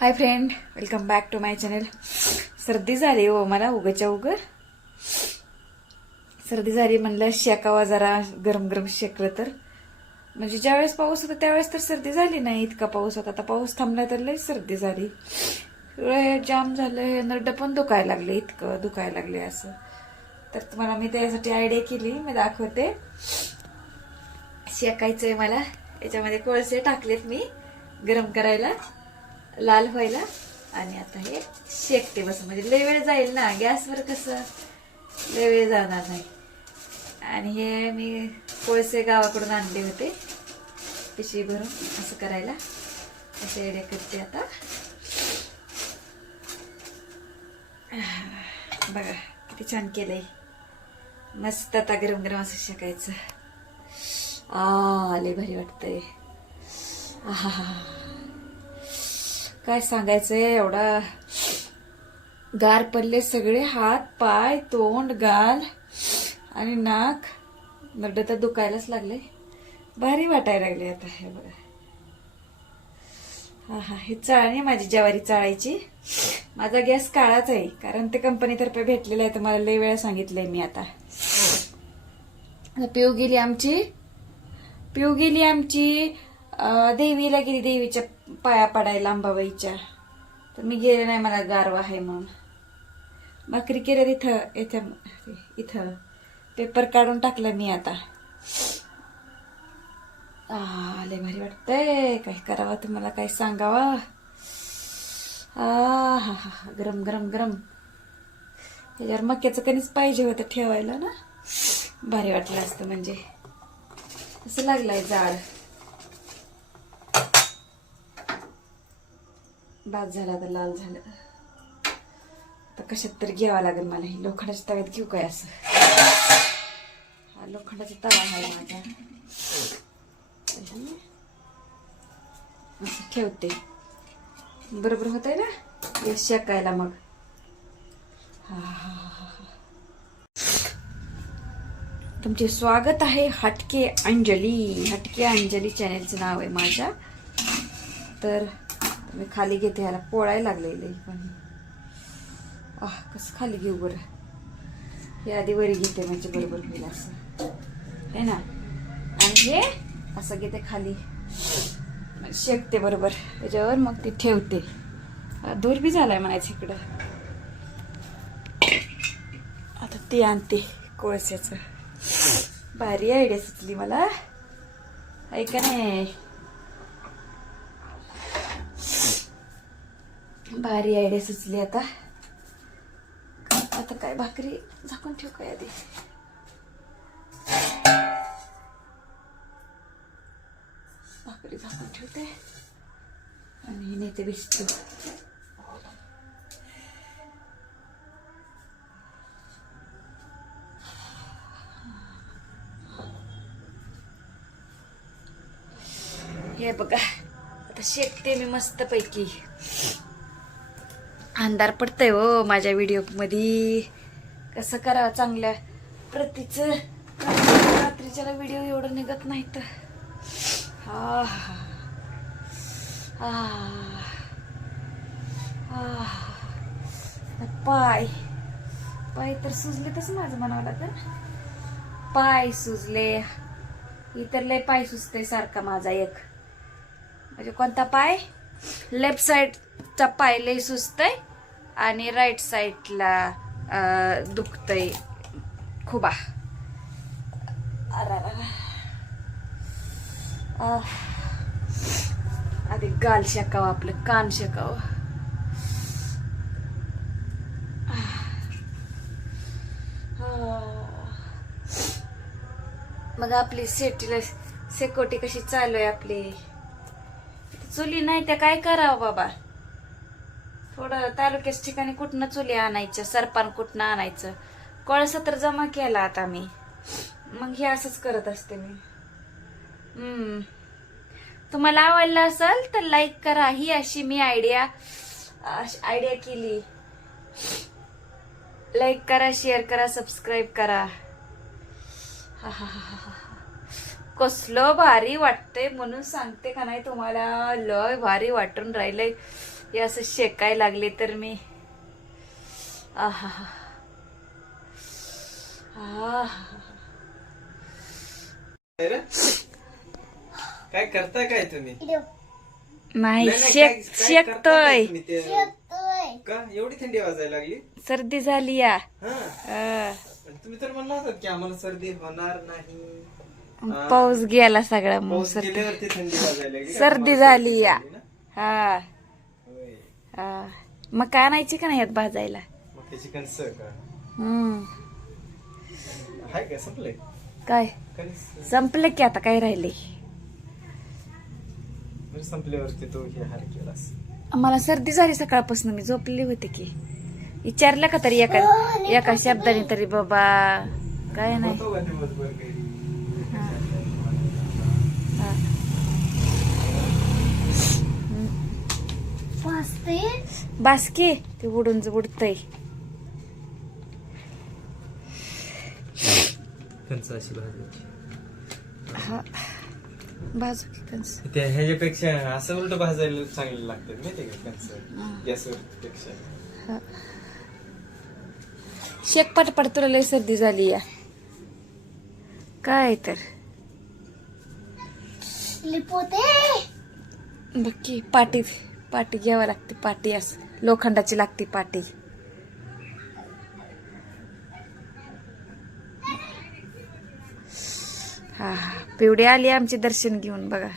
Hi friend welcome back to my channel सर्दी झाली हो मला उगाच्या उगर सर्दी झाली म्हणलं शेकावा जरा गरम गरम शेकलं तर. म्हणजे ज्यावेळेस पाऊस होता त्यावेळेस तर सर्दी झाली नाही इतका पाऊस होता. आता पाऊस थांबला तर लई सर्दी झाली. जाम झालंय नरडं पण दुखायला लागले इतकं दुखायला लागले असं. तर तुम्हाला मी त्यासाठी आयडिया केली मी दाखवते. शेकायचंय मला. याच्यामध्ये कोळसे टाकलेत मी गरम करायला. लाल व्हायला आणि आता हे शेकते बस. म्हणजे लय वेळ जाईल ना? गॅसवर कसं? लय वेळ जाणार नाही. आणि हे मी कोळसे गावाकडून आणले होते. पिशवी भरून असं करायला. असे एडे करते आता. बघा किती छान केलंय. मस्त आता गरम गरम असं शेकायचं. आ लय भारी वाटतंय. आहा काय सांगायचंय? एवढा गार पडले सगळे हात पाय तोंड गाल आणि नाक. नड तर दुखायलाच लागले. भारी वाटायला लागले आता हे बघा. हा हा हे चाळणी माझी ज्वारी चाळायची. माझा गॅस काळाच आहे कारण ते कंपनीतर्फे भेटलेलं आहे तुम्हाला लई वेळा सांगितलंय मी आता पिऊ गेली आमची. पिऊ गेली आमची. देवीला गेली देवीच्या पाया पडायला अंबाबाईच्या तर मी गेले नाही मला गारवा आहे म्हणून. भाकरी केल्या इथं इथं इथं. पेपर काढून टाकलं मी आता. आले लय भारी वाटतंय. काय करावं तुम्हाला काय सांगावा? आ हा हा हा गरम गरम गरम. त्याच्यावर मक्याचं कणीच पाहिजे होतं ठेवायला ना. भारी वाटलं असतं म्हणजे. असं लागलंय जाळ बाद झाला तर लाल झालं. तर कशात तरी घ्यावं लागेल मला हे लोखंडाच्या तव्यात घेऊ काय असं? हा लोखंडाचा तवा आहे माझा असं ठेवते. बरोबर होत आहे ना? हे शेकायला मग. हा हा तुमचे स्वागत आहे हटके अंजली. हटके अंजली चॅनेलचं नाव आहे माझ्या. तर मी खाली घेते ह्याला पोळायला लागलेलं पण. आह कसं खाली घेऊ बरं? हे आधी वरी घेते म्हणजे बरोबर होईल असं. हे ना? आणि हे असं घेते खाली. म्हणजे शेकते बरोबर. त्याच्यावर मग ते ठेवते. आ, दूर बी झालाय म्हणायचं इकडं. आता ते आणते कोळस्याचं. भारी आयडिया सुचली मला. ऐका नाही भारी आयडिया सुचली आता. आता काय भाकरी झाकून ठेवू काय आधी? भाकरी झाकून ठेवते. आणि नेते भिजतो हे बघा आता शेकते मी मस्त पैकी अंधार पडतंय हो माझ्या व्हिडिओमध्ये कसं करावं चांगल्या प्रतीचं रात्रीच्याला व्हिडिओ एवढं निघत नाही तर हा हा. हा. हा. पाय. पाय तर सुजले तसं माझं म्हणावं तर पाय सुजले. इतर लय पाय सुजते सारखा माझा एक. म्हणजे कोणता पाय? लेफ्ट साईडचा पाय लय सुचतय आणि राईट साईडला दुखतंय दुखतय. खुबा. आह. आधी गाल शेकावं आपलं कान शेकावं. मग आपली सेटीला सेकोटी कशी चालू आहे आपली? चुली नाही त्या काय करावं बाबा? थोडं तालुक्याच्या ठिकाणी कुठनं चुली आणायचं सरपान कुठनं आणायचं? कोळसा तर जमा केला आता मी. मग हे असंच करत असते मी. हम्म. तुम्हाला आवडलं असेल तर लाईक करा. ही अशी मी आयडिया आयडिया केली. लाईक करा शेअर करा सबस्क्राईब करा. हा हा हा हा हा. कसलं भारी वाटतंय म्हणून सांगते का नाही तुम्हाला. लय भारी वाटून राहिलंय. हे असं शेकाय लागले तर मी. आहा काय रे? काय करताय काय तुम्ही? नाही शेक शेकतोय? का? एवढी थंडी वाजायला लागली? सर्दी झाली या. हा. तुम्ही तर म्हणला होता की आम्हाला सर्दी होणार नाही. पाऊस गेला सगळा मग पाऊस सर्दी. गेल्यावरती थंडी वाजायला लागली का? सर्दी तुम्हाला झाली या. हा. मग काय आणायची का नाही यात भाजायला? मग त्याची कणस का? हम्म. हाय का संपलंय? काय? कणस संपलं? की आता काय राहिले? बरं, संपल्यावरती तो हे हार केलास मला सर्दी झाली सकाळपासून मी झोपलेली होते की. विचारलं का तरी एका एका शब्दाने तरी बाबा काय नाही. होतो का दिवसभर घरी हा. हा. बासकी ते उडून उडतय. कणस अशी भाजायची हा. की त्या ह्याच्यापेक्षा असं उलट भाजायला चांगले लागते माहितीये का शेक पटपट तुला लय सर्दी झाली या. काय तर. बक्की पाटी पाटी घ्यावं लागते पाटी असं. लोखंडाची लागते पाटी. हा हा. पिवडी आली आमचे दर्शन घेऊन बघा.